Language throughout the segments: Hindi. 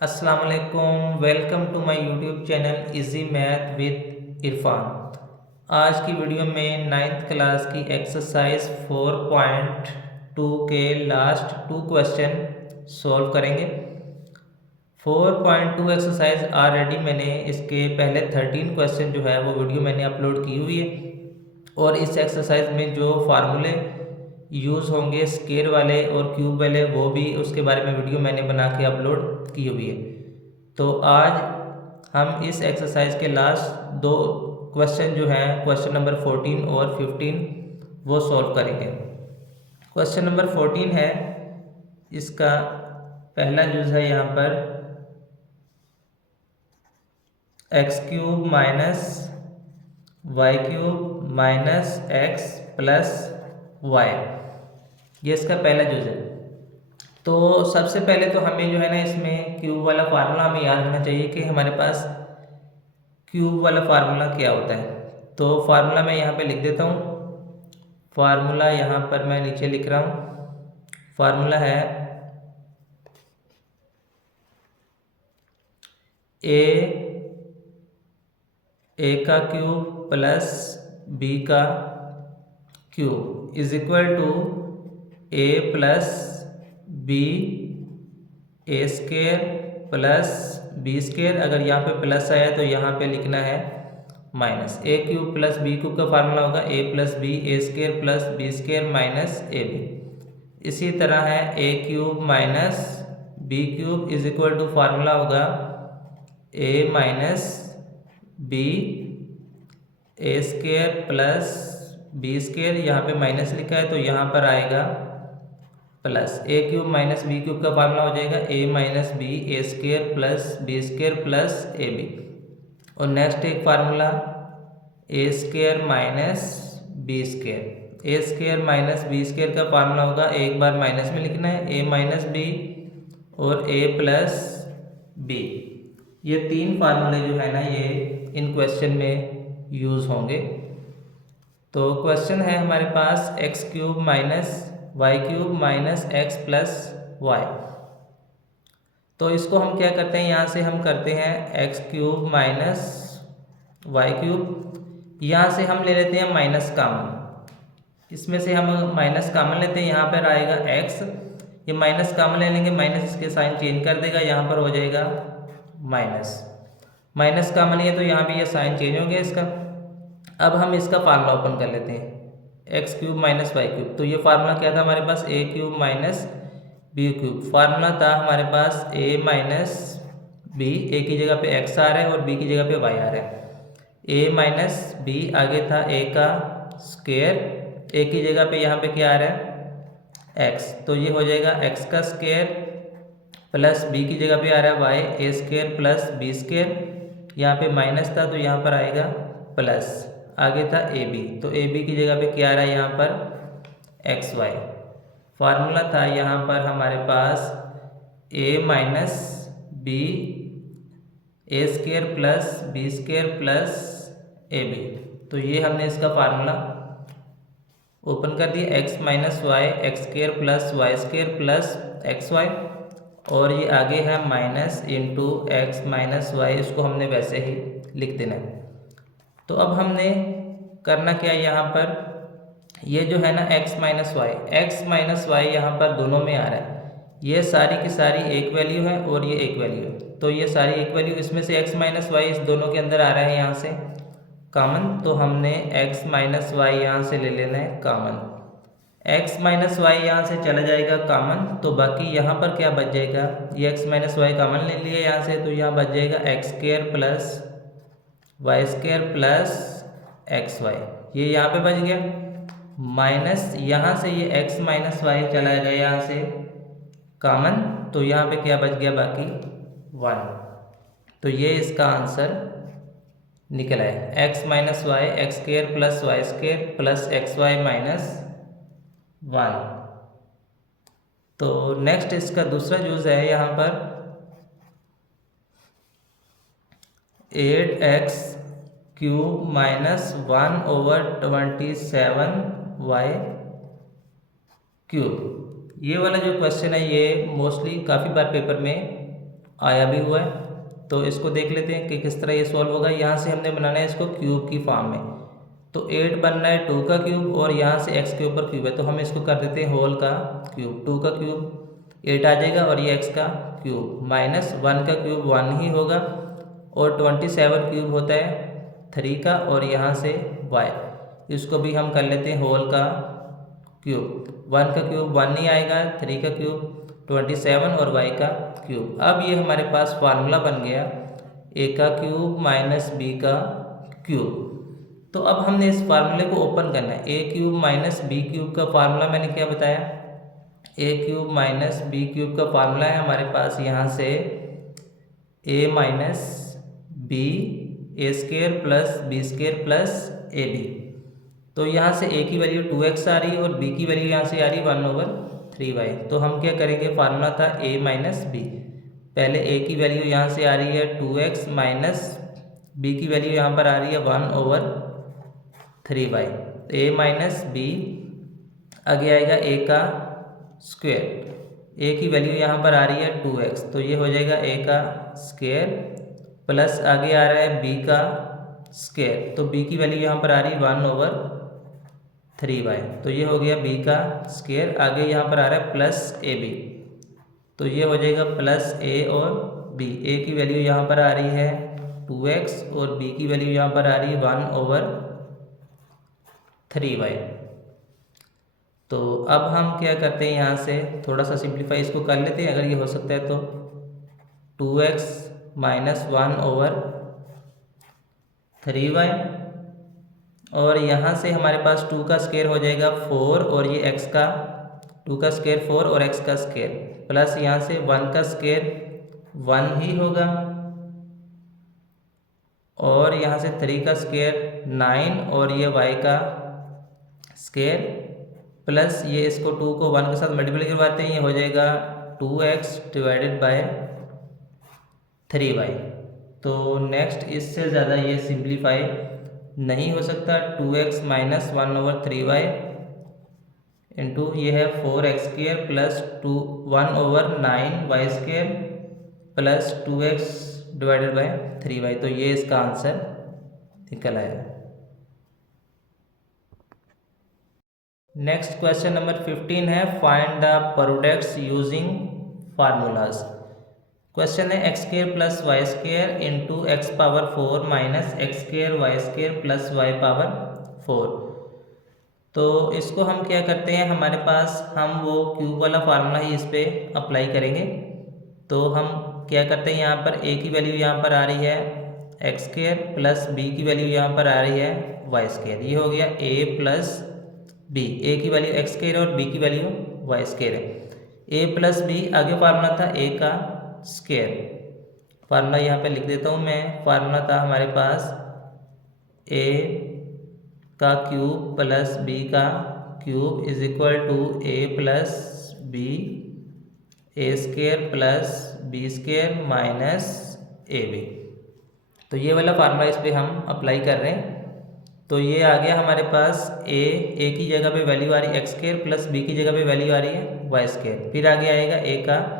अस्सलाम वालेकुम। Welcome to my YouTube channel easy math with Irfan. आज की वीडियो में नाइन्थ क्लास की एक्सरसाइज 4.2 के लास्ट 2 क्वेश्चन सॉल्व करेंगे। 4.2 एक्सरसाइज ऑलरेडी मैंने इसके पहले 13 क्वेश्चन जो है वो वीडियो मैंने अपलोड की हुई है, और इस एक्सरसाइज में जो फार्मूले यूज़ होंगे स्केयर वाले और क्यूब वाले वो भी उसके बारे में वीडियो मैंने बना के अपलोड की हुई है। तो आज हम इस एक्सरसाइज के लास्ट 2 क्वेश्चन जो हैं क्वेश्चन नंबर 14 और 15 वो सॉल्व करेंगे। क्वेश्चन नंबर 14 है, इसका पहला यूज़ है यहाँ पर x cube minus Y cube minus x plus y, ये इसका पहला यूज़ है। तो सबसे पहले तो हमें जो है ना इसमें क्यूब वाला फार्मूला हमें याद रखना चाहिए कि हमारे पास क्यूब वाला फार्मूला क्या होता है। तो फार्मूला मैं यहाँ पे लिख देता हूँ। फार्मूला यहाँ पर मैं नीचे लिख रहा हूँ। फार्मूला है ए का क्यूब प्लस बी का cube is equal to a plus B A square plus B square. अगर यहाँ पे प्लस आया तो यहाँ पे लिखना है minus. A cube plus B cube का फार्मूला होगा A plus B A square plus B square minus A B. इसी तरह है A cube minus B cube is equal to formula होगा A minus B A square plus B square. यहाँ पे माइनस लिखा है तो यहाँ पर आएगा plus. A cube minus B cube का फार्मूला हो जाएगा A minus B A square plus B square plus A b. और नेक्स्ट एक formula a square minus b square. A square minus b square का फार्मूला होगा, एक बार माइनस में लिखना है, ए माइनस बी और ए प्लस बी। ये 3 फार्मूले जो है ना ये इन क्वेश्चन में यूज़ होंगे। तो क्वेश्चन है हमारे पास X cube minus Y cube minus x plus Y. तो इसको हम क्या करते हैं, यहाँ से हम करते हैं x cube minus Y cube. यहाँ से हम ले लेते हैं माइनस कामन, इसमें से हम माइनस कामन लेते हैं, यहाँ पर आएगा एक्स। ये माइनस कामन ले लेंगे, माइनस इसके साइन चेंज कर देगा, यहाँ पर हो जाएगा माइनस। माइनस कामन है तो यहाँ भी ये साइन चेंज हो गया इसका। अब हम इसका फार्मूला ओपन कर लेते हैं x cube minus Y cube. तो ये फार्मूला क्या था हमारे पास, A cube minus B cube. Formula था हमारे पास ए माइनस बी, ए की जगह पे एक्स आ रहा है और बी की जगह पे वाई आ रहा है। ए माइनस बी आगे था ए का स्क्वायर, ए की जगह पे यहाँ पे क्या आ रहा है एक्स, तो ये हो जाएगा एक्स का स्क्वायर प्लस बी की जगह पे आ रहा है वाई ए स्क्वायर प्लस बी स्क्वायर। यहाँ पे माइनस था तो यहाँ पर आएगा प्लस, आगे था ए बी, तो ए बी की जगह पे क्या आ रहा है यहाँ पर एक्स वाई। फार्मूला था यहाँ पर हमारे पास A minus B A square plus B square plus A B. तो ये हमने इसका फार्मूला ओपन कर दिया, X minus Y x square plus Y square plus x Y, और ये आगे है minus into X minus Y, इसको हमने वैसे ही लिख देना है। तो अब हमने करना क्या है, यहाँ पर ये जो है ना एक्स माइनस वाई यहाँ पर दोनों में आ रहा है। ये सारी की सारी एक वैल्यू है और ये एक वैल्यू है, तो ये सारी एक वैल्यू, इसमें से एक्स माइनस वाई इस दोनों के अंदर आ रहा है यहाँ से कॉमन, तो हमने एक्स माइनस वाई यहाँ से ले लेना है कॉमन। एक्स माइनस वाई यहाँ से चला जाएगा कॉमन, तो बाकी यहाँ पर क्या बच जाएगा, ये एक्स माइनस वाई कॉमन ले लिया यहाँ से, तो यहाँ बच जाएगा x square plus Y square plus x y, ये यहाँ पे बच गया। माइनस यहाँ से ये एक्स माइनस वाई चला गया यहाँ से कॉमन, तो यहाँ पे क्या बच गया बाकी 1। तो ये इसका आंसर निकला है x minus Y x square plus Y square plus x y minus 1। तो नेक्स्ट इसका दूसरा यूज़ है यहाँ पर 8x cube minus 1/27 Y cube. ये वाला जो क्वेश्चन है ये मोस्टली काफ़ी बार पेपर में आया भी हुआ है। तो इसको देख लेते हैं कि किस तरह ये सॉल्व होगा। यहाँ से हमने बनाना है इसको क्यूब की फॉर्म में। तो 8 बनना है 2 का क्यूब और यहाँ से x के ऊपर क्यूब है, तो हम इसको कर देते हैं होल का क्यूब। 2 का क्यूब 8 आ जाएगा और ये x का क्यूब माइनस 1 का क्यूब 1 ही होगा और 27 क्यूब होता है 3 का और यहाँ से y। इसको भी हम कर लेते हैं होल का क्यूब। 1 का क्यूब 1 नहीं आएगा, 3 का क्यूब 27 और y का क्यूब। अब ये हमारे पास फार्मूला बन गया a का क्यूब माइनस b का क्यूब। तो अब हमने इस फार्मूले को ओपन करना है। a cube minus B cube का फार्मूला मैंने क्या बताया, a cube minus B cube का फार्मूला है हमारे पास यहाँ से a minus B A square plus B square plus A B. तो यहाँ से a की वैल्यू 2x आ रही है और b की वैल्यू यहाँ से आ रही है 1/3y। तो हम क्या करेंगे, फार्मूला था a माइनस बी। पहले a की वैल्यू यहाँ से आ रही है 2x माइनस b की वैल्यू यहाँ पर आ रही है 1/3y। तो a माइनस बी आगे आएगा a का स्क्वायर। a की वैल्यू यहाँ पर आ रही है 2x, तो ये हो जाएगा a का स्क्वायर प्लस आगे आ रहा है b का स्क्वायर। तो b की वैल्यू यहाँ पर आ रही है 1/3y, तो ये हो गया b का स्क्वायर। आगे यहाँ पर आ रहा है प्लस ए बी, तो ये हो जाएगा प्लस a और b। a की वैल्यू यहाँ पर आ रही है 2x और b की वैल्यू यहाँ पर आ रही है 1/3y। तो अब हम क्या करते हैं, यहाँ से थोड़ा सा सिंप्लीफाई इसको कर लेते हैं, अगर ये हो सकता है तो 2x माइनस 1/3y और यहाँ से हमारे पास 2 का स्क्वायर हो जाएगा 4 और ये x का 2 का स्क्वायर 4 और x का स्क्वायर प्लस यहाँ से 1 का स्क्वायर 1 ही होगा और यहाँ से 3 का स्क्वायर 9 और ये y का स्क्वायर प्लस ये इसको 2 को 1 के साथ मल्टीप्लाई करवाते हैं, ये हो जाएगा 2x डिवाइडेड बाय 3y। तो नेक्स्ट इससे ज़्यादा ये सिंप्लीफाई नहीं हो सकता। 2x माइनस 1/3y इंटू ये है 4x square plus 1/9y square plus 2x divided by 3y। तो ये इसका आंसर निकल आया। नेक्स्ट क्वेश्चन नंबर 15 है, find the products using formulas. Question है x square plus Y square into x power 4 minus x square y square plus y power 4। तो इसको हम क्या करते हैं, हमारे पास हम वो क्यूब वाला फार्मूला ही इस पर अप्लाई करेंगे। तो हम क्या करते हैं, यहाँ पर a की वैल्यू यहाँ पर आ रही है एक्स स्क्वायर प्लस b की वैल्यू यहाँ पर आ रही है वाई स्क्वायर। ये हो गया a प्लस b, a की वैल्यू एक्स स्क्वायर और b की वैल्यू वाई स्क्वायर है। a प्लस b आगे फार्मूला था a का स्क्वायर, फार्मूला यहाँ पे लिख देता हूँ मैं। फार्मूला था हमारे पास a का क्यूब प्लस b का cube is equal to a plus b a square plus B square minus A B. तो ये वाला फार्मूला इस पर हम अप्लाई कर रहे हैं। तो ये आ गया हमारे पास a की जगह पे वैल्यू आ रही है एक्स स्क्वायर प्लस b की जगह पे वैल्यू आ रही है वाई स्क्वायर। फिर आगे आएगा a का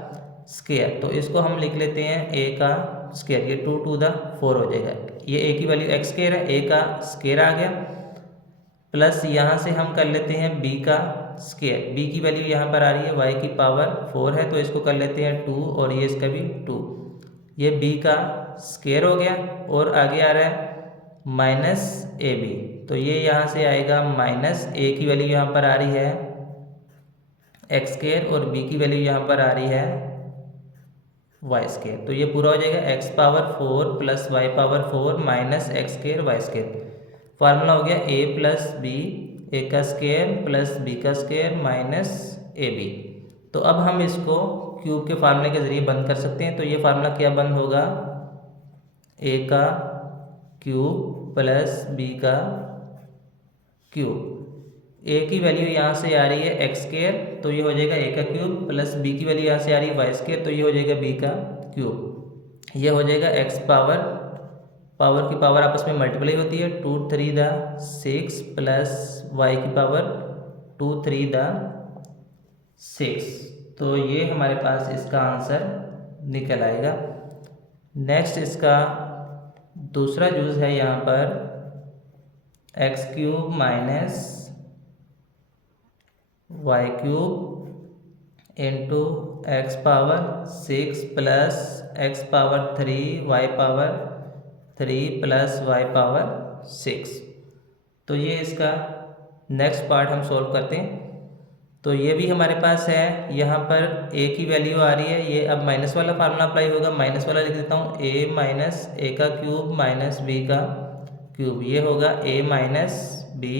स्क्वायर, तो इसको हम लिख लेते हैं a का स्क्वायर, ये 2 टू द 4 हो जाएगा। ये a की वैल्यू एक्स स्क्वायर है, a का स्क्वायर आ गया प्लस यहाँ से हम कर लेते हैं b का स्क्वायर। b की वैल्यू यहाँ पर आ रही है y की पावर 4 है, तो इसको कर लेते हैं 2 और ये इसका भी 2। ये b का स्क्वायर हो गया और आगे आ रहा है माइनस ए बी, तो ये यहाँ से आएगा माइनस a की वैल्यू यहाँ पर आ रही है एक्स स्क्वायर और b की वैल्यू यहाँ पर आ रही है वाई स्क्वायर। तो ये पूरा हो जाएगा x power 4 plus y power 4 minus x square y square. Formula हो गया a प्लस बी, ए का स्क्वायर प्लस बी का स्क्वायर माइनस ए बी। तो अब हम इसको क्यूब के फार्मूले के ज़रिए बंद कर सकते हैं। तो ये फार्मूला क्या बंद होगा, a का क्यूब प्लस b का क्यूब। a की वैल्यू यहाँ से आ रही है एक्स स्क्वायर, तो ये हो जाएगा a का क्यूब प्लस b की वैल्यू यहाँ से आ रही है वाई स्क्वायर, तो ये हो जाएगा b का क्यूब। ये हो जाएगा x पावर की पावर आपस में मल्टीप्लाई होती है, 2 3 द 6 प्लस y की पावर 2 3 द 6। तो ये हमारे पास इसका आंसर निकल आएगा। नेक्स्ट इसका दूसरा यूज़ है यहाँ पर x cube minus Y cube into x power 6 plus x power 3 y power 3 plus y power 6। तो ये इसका नेक्स्ट पार्ट हम सॉल्व करते हैं। तो ये भी हमारे पास है, यहाँ पर a की वैल्यू आ रही है, ये अब माइनस वाला फार्मूला अप्लाई होगा, माइनस वाला लिख देता हूँ, a माइनस ए का क्यूब माइनस b का क्यूब, ये होगा a minus b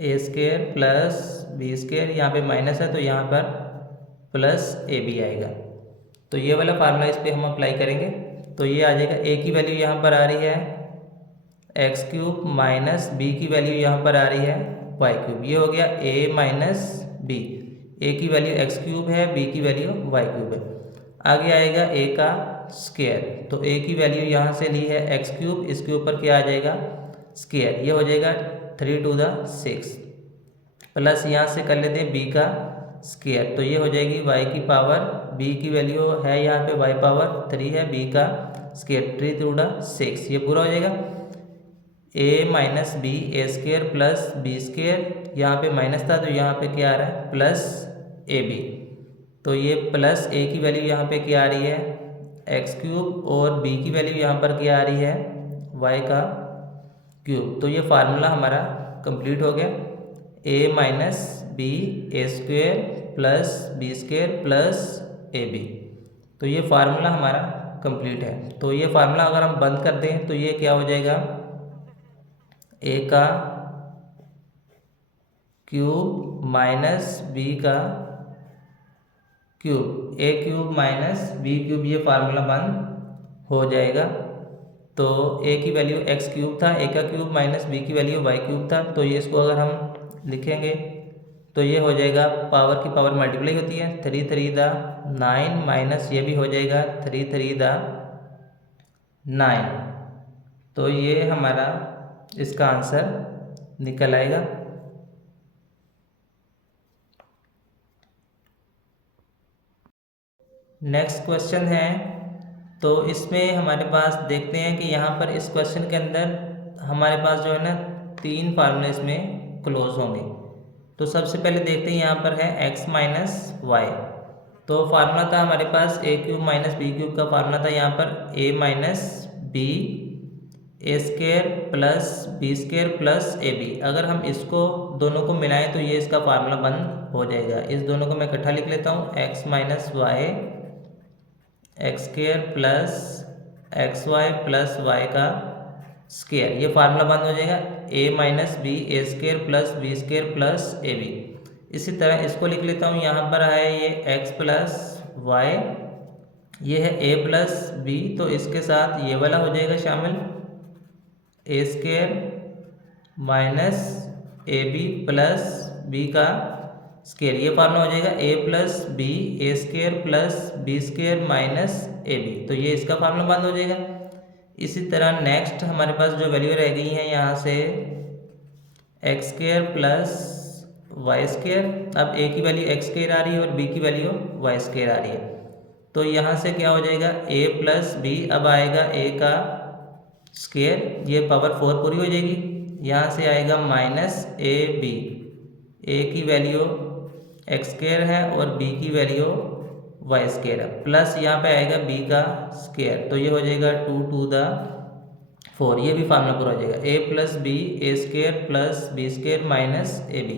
a square plus B square, यहाँ पे माइनस है तो यहाँ पर प्लस ए बी आएगा। तो ये वाला फार्मूला इस पर हम अप्लाई करेंगे। तो ये आ जाएगा, a की वैल्यू यहाँ पर आ रही है एक्स क्यूब माइनस बी की वैल्यू यहाँ पर आ रही है वाई क्यूब, ये हो गया a माइनस बी, ए की वैल्यू एक्स क्यूब है, बी की वैल्यू वाई क्यूब है। आगे आएगा a का स्क्वायर, तो a की वैल्यू यहाँ से ली है एक्स क्यूब, इसके ऊपर क्या आ जाएगा स्क्वायर, ये हो जाएगा 3 टू द 6 प्लस यहाँ से कर लेते हैं b का स्क्वायर, तो ये हो जाएगी y की पावर, b की वैल्यू है यहाँ पे y पावर 3 है, b का स्क्वायर 3 टू द 6, ये पूरा हो जाएगा a minus B A square plus B square, यहाँ पे माइनस था तो यहाँ पे क्या आ रहा है प्लस ए बी, तो ये प्लस a की वैल्यू यहाँ पे क्या आ रही है एक्स क्यूब और b की वैल्यू यहाँ पर क्या आ रही है y का क्यूब। तो ये फार्मूला हमारा कंप्लीट हो गया, a minus B A square plus B square plus A B, तो ये फार्मूला हमारा कंप्लीट है। तो ये फार्मूला अगर हम बंद कर दें तो ये क्या हो जाएगा a का क्यूब माइनस b का cube, a cube minus b cube, ये फार्मूला बंद हो जाएगा। तो a की वैल्यू x क्यूब था, a का क्यूब माइनस b की वैल्यू y क्यूब था, तो ये इसको अगर हम लिखेंगे तो ये हो जाएगा, पावर की पावर मल्टीप्लाई होती है, 3 3 द 9 माइनस ये भी हो जाएगा 3 3 द 9, तो ये हमारा इसका आंसर निकल आएगा। नेक्स्ट क्वेश्चन है, तो इसमें हमारे पास देखते हैं कि यहाँ पर इस क्वेश्चन के अंदर हमारे पास जो है ना 3 फार्मूले इसमें क्लोज होंगे। तो सबसे पहले देखते हैं, यहाँ पर है x माइनस वाई, तो फार्मूला था हमारे पास a cube minus B cube का फार्मूला था यहाँ पर a minus B A square plus B square plus A b. अगर हम इसको दोनों को मिलाएं तो ये इसका फार्मूला बंद हो जाएगा। इस दोनों को मैं इकट्ठा लिख लेता हूँ, x minus Y x square plus x y plus y का स्क्वायर, ये फार्मूला बंद हो जाएगा, a minus B A square plus B square plus A B. इसी तरह इसको लिख लेता हूँ, यहाँ पर है ये x प्लस वाई, ये है a प्लस बी, तो इसके साथ ये वाला हो जाएगा शामिल, A square minus A B plus B का स्क्वायर, ये फार्मूला हो जाएगा a plus B A square plus B square minus A B, तो ये इसका फार्मूला बंद हो जाएगा। इसी तरह नेक्स्ट हमारे पास जो वैल्यू रह गई है यहाँ से x square plus Y square, अब a की वैल्यू एक्स स्क्वायर आ रही है और b की वैल्यू वाई स्क्वायर आ रही है, तो यहाँ से क्या हो जाएगा a प्लस बी, अब आएगा a का स्क्वायर, ये पावर 4 पूरी हो जाएगी, यहाँ से आएगा माइनस ए बी, a की वैल्यू एक्स स्क्वायर है और b की वैल्यू वाई स्क्वायर है, प्लस यहाँ पे आएगा b का स्क्वायर, तो ये हो जाएगा 2 टू द 4, ये भी फार्मूला पूरा हो जाएगा, a plus B A square plus B square minus A B.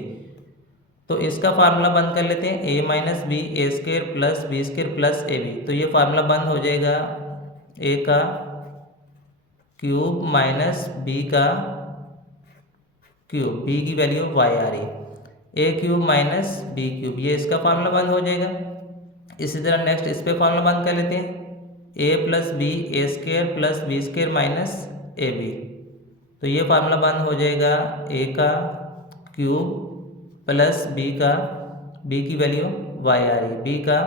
तो इसका फार्मूला बंद कर लेते हैं, a minus B A square plus B square plus A B, तो ये फार्मूला बंद हो जाएगा, a का क्यूब माइनस b का क्यूब, b की वैल्यू y आ रही है, a cube minus b cube, ये इसका फार्मूला बंद हो जाएगा। इसी तरह नेक्स्ट इस पे फार्मूला बंद कर लेते हैं, a plus B A square plus B square minus A B, तो ये फार्मूला बंद हो जाएगा, a का क्यूब प्लस b का, b की वैल्यू y आ रही है, b का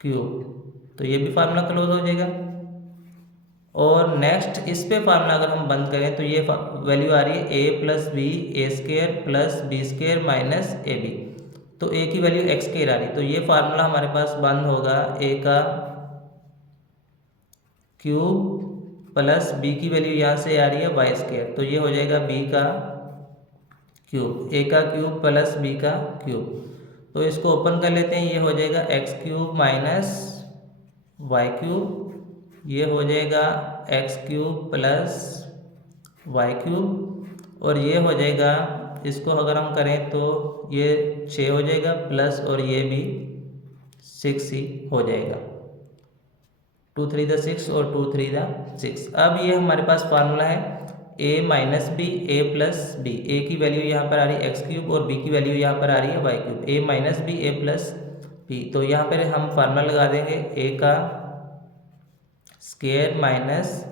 क्यूब, तो ये भी फार्मूला क्लोज हो जाएगा। और नेक्स्ट इस पे फार्मूला अगर हम बंद करें तो ये वैल्यू आ रही है a plus B A square plus B square minus A B, तो ए की वैल्यू एक्स स्क्वायर आ रही, तो ये फार्मूला हमारे पास बंद होगा ए का क्यूब प्लस बी की वैल्यू यहाँ से आ रही है वाई स्क्वायर, तो ये हो जाएगा बी का क्यूब, ए का क्यूब प्लस बी का क्यूब। तो इसको ओपन कर लेते हैं, ये हो जाएगा x cube minus Y cube, ये हो जाएगा x cube plus y cube, और ये हो जाएगा, इसको अगर हम करें तो ये 6 हो जाएगा प्लस, और ये भी 6 ही हो जाएगा, 2 3 द 6 और 2 3 द 6। अब ये हमारे पास फार्मूला है a minus B A plus B, A की वैल्यू यहाँ पर आ रही है एक्स क्यूब और बी की वैल्यू यहाँ पर आ रही है Y cube, a minus B A plus B. तो यहाँ पर हम फार्मूला लगा देंगे a का स्क्वायर माइनस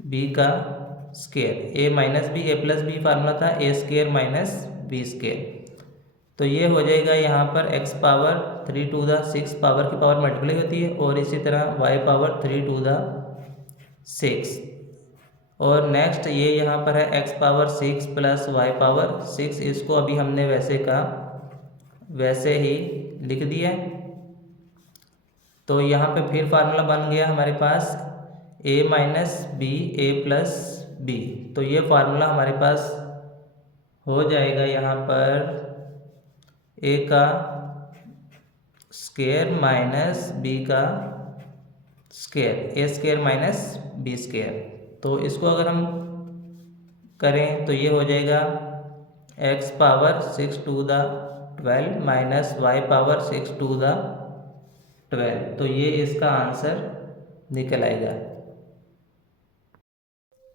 बी का square, a minus B A plus B formula था A square minus B square. तो ये हो जाएगा यहाँ पर x power 3 to the 6 power की पावर मल्टीप्लाई होती है, और इसी तरह y पावर 3 टू द 6, और नेक्स्ट ये यहाँ पर है x power 6 plus y power 6, इसको अभी हमने वैसे का वैसे ही लिख दिया। तो यहाँ पे फिर फार्मूला बन गया हमारे पास a minus B A plus B, तो ये फार्मूला हमारे पास हो जाएगा यहाँ पर a का स्क्वायर माइनस बी का स्क्वायर, ए स्क्वायर माइनस बी स्क्वायर। तो इसको अगर हम करें तो ये हो जाएगा x power 6 to the 12 minus y power 6 to the 12, तो ये इसका आंसर निकल आएगा।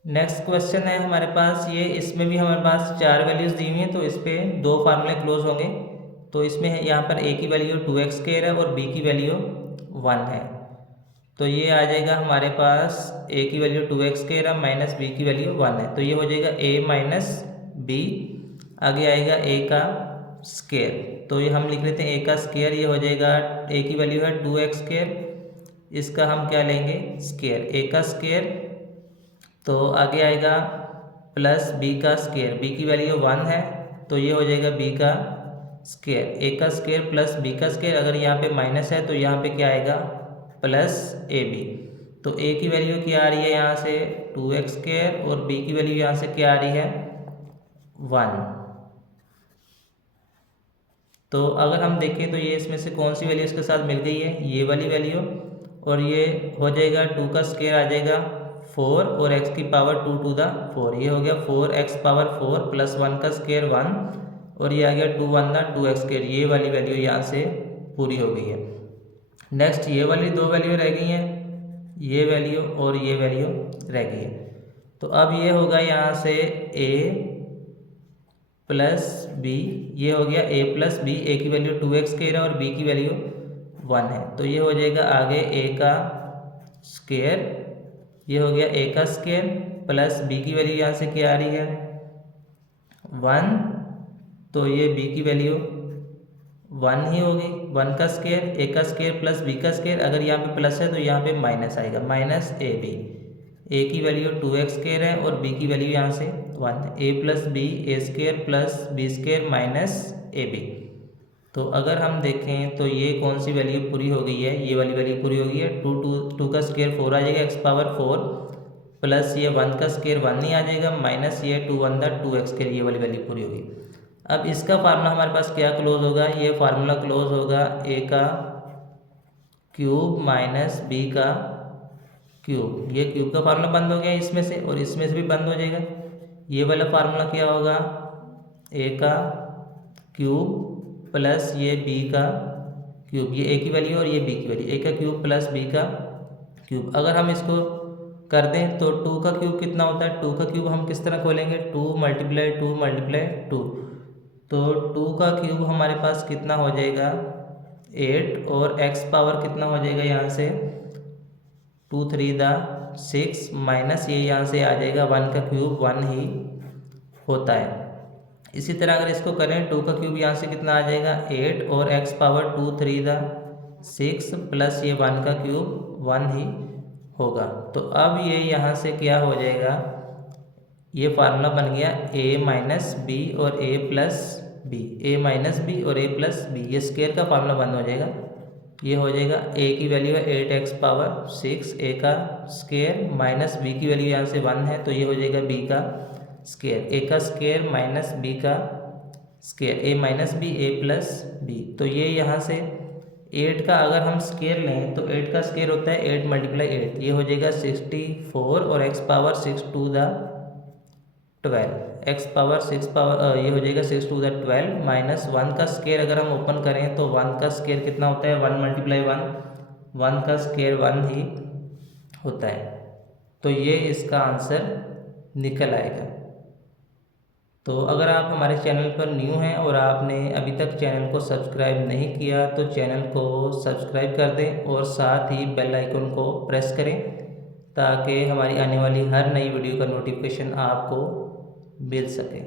नेक्स्ट क्वेश्चन है हमारे पास ये, इसमें भी हमारे पास 4 वैल्यूज़ दी हुई हैं, तो इस पर 2 फार्मूले क्लोज होंगे। तो इसमें यहाँ पर a की वैल्यू 2x स्क्वायर है और b की वैल्यू 1 है, तो ये आ जाएगा हमारे पास a की वैल्यू 2x स्क्वायर है माइनस b की वैल्यू 1 है, तो ये हो जाएगा a माइनस b, आगे आएगा a का स्क्वायर, तो ये हम लिख लेते हैं a का स्क्वायर, ये हो जाएगा a की वैल्यू है 2x स्क्वायर, इसका हम क्या लेंगे स्क्वायर, a का स्क्वायर, तो आगे आएगा प्लस b का स्क्वायर, b की वैल्यू 1 है, तो ये हो जाएगा b का स्क्वायर, ए का स्क्वायर प्लस बी का स्क्वायर, अगर यहाँ पे माइनस है तो यहाँ पे क्या आएगा प्लस ए बी। तो ए की वैल्यू क्या आ रही है यहाँ से 2x स्क्वायर, और बी की वैल्यू यहाँ से क्या आ रही है 1। तो अगर हम देखें तो ये इसमें से कौन सी वैल्यू इसके साथ मिल गई है, ये वाली वैल्यू, और ये हो जाएगा 2 का स्क्वायर आ जाएगा 4 और x की पावर 2 टू द 4, ये हो गया 4x पावर 4 प्लस 1 का स्क्वायर 1, और ये आ गया 2 1 द 2x स्क्वायर, ये वाली वैल्यू यहाँ से पूरी हो गई है। नेक्स्ट ये वाली 2 वैल्यू रह गई हैं, ये वैल्यू और ये वैल्यू रह गई है। तो अब ये होगा यहाँ से a प्लस बी, ये हो गया a प्लस बी, ए की वैल्यू 2x स्क्वायर है और b की वैल्यू 1 है, तो ये हो जाएगा आगे a का स्क्वायर, ये हो गया a का स्क्वायर प्लस b की वैल्यू यहाँ से क्या आ रही है 1, तो ये b की वैल्यू 1 ही होगी, 1 का स्क्वायर, a का स्क्वायर प्लस b का स्क्वायर, अगर यहाँ पे प्लस है तो यहाँ पे माइनस आएगा, माइनस ए बी, a की वैल्यू 2x स्क्वायर है और b की वैल्यू यहाँ से 1 है, a plus B A square plus B square minus A B. तो अगर हम देखें तो ये कौन सी वैल्यू पूरी हो गई है, ये वाली वैल्यू पूरी हो गई है, 2 का स्क्वायर 4 आ जाएगा x पावर 4 प्लस ये 1 का स्क्वायर 1 नहीं आ जाएगा, माइनस ये 2 1 द 2x स्क्वायर, ये वाली वैल्यू पूरी होगी। अब इसका फार्मूला हमारे पास क्या क्लोज होगा, ये फार्मूला क्लोज होगा a का क्यूब माइनस b का क्यूब, ये क्यूब का फार्मूला बंद हो गया इसमें से, और इसमें से भी बंद हो जाएगा। ये वाला फार्मूला क्या होगा a का क्यूब प्लस ये b का क्यूब, ये a की वैल्यू और ये b की वैल्यू, a का क्यूब प्लस b का क्यूब। अगर हम इसको कर दें तो 2 का क्यूब कितना होता है, 2 का क्यूब हम किस तरह खोलेंगे 2 मल्टीप्लाई 2 मल्टीप्लाई 2, तो 2 का क्यूब हमारे पास कितना हो जाएगा 8, और x पावर कितना हो जाएगा यहाँ से 2 3 द 6, माइनस ये यहाँ से आ जाएगा 1 का क्यूब 1 ही होता है। इसी तरह अगर इसको करें 2 का क्यूब यहाँ से कितना आ जाएगा 8, और x पावर 2 3 द 6 प्लस ये 1 का क्यूब 1 ही होगा। तो अब ये यहाँ से क्या हो जाएगा, ये फार्मूला बन गया a माइनस बी और a plus B, a minus b और ए प्लस बी, ये स्केयर का फार्मूला बंद हो जाएगा। ये हो जाएगा ए की वैल्यू है 8x⁻6 ए का स्केयर माइनस बी की वैल्यू यहाँ से 1 है तो ये हो जाएगा बी का स्केयर, ए का स्केयर माइनस बी का स्केयर, ए माइनस बी ए प्लस बी। तो ये यहाँ से 8 का अगर हम स्केयर लें तो 8 का स्केयर होता है 8 × 8, ये हो जाएगा 64 और x⁻6 टू द 12, ये हो जाएगा 6 टू द 12 माइनस 1 का स्केयर अगर हम ओपन करें तो 1 का स्केयर कितना होता है 1 × 1, 1 का स्केयर 1 ही होता है। तो ये इसका आंसर निकल आएगा। तो अगर आप हमारे चैनल पर न्यू हैं और आपने अभी तक चैनल को सब्सक्राइब नहीं किया तो चैनल को सब्सक्राइब कर दें और साथ ही बेल आइकन को प्रेस करें ताकि हमारी आने वाली हर नई वीडियो का नोटिफिकेशन आपको मिल सके।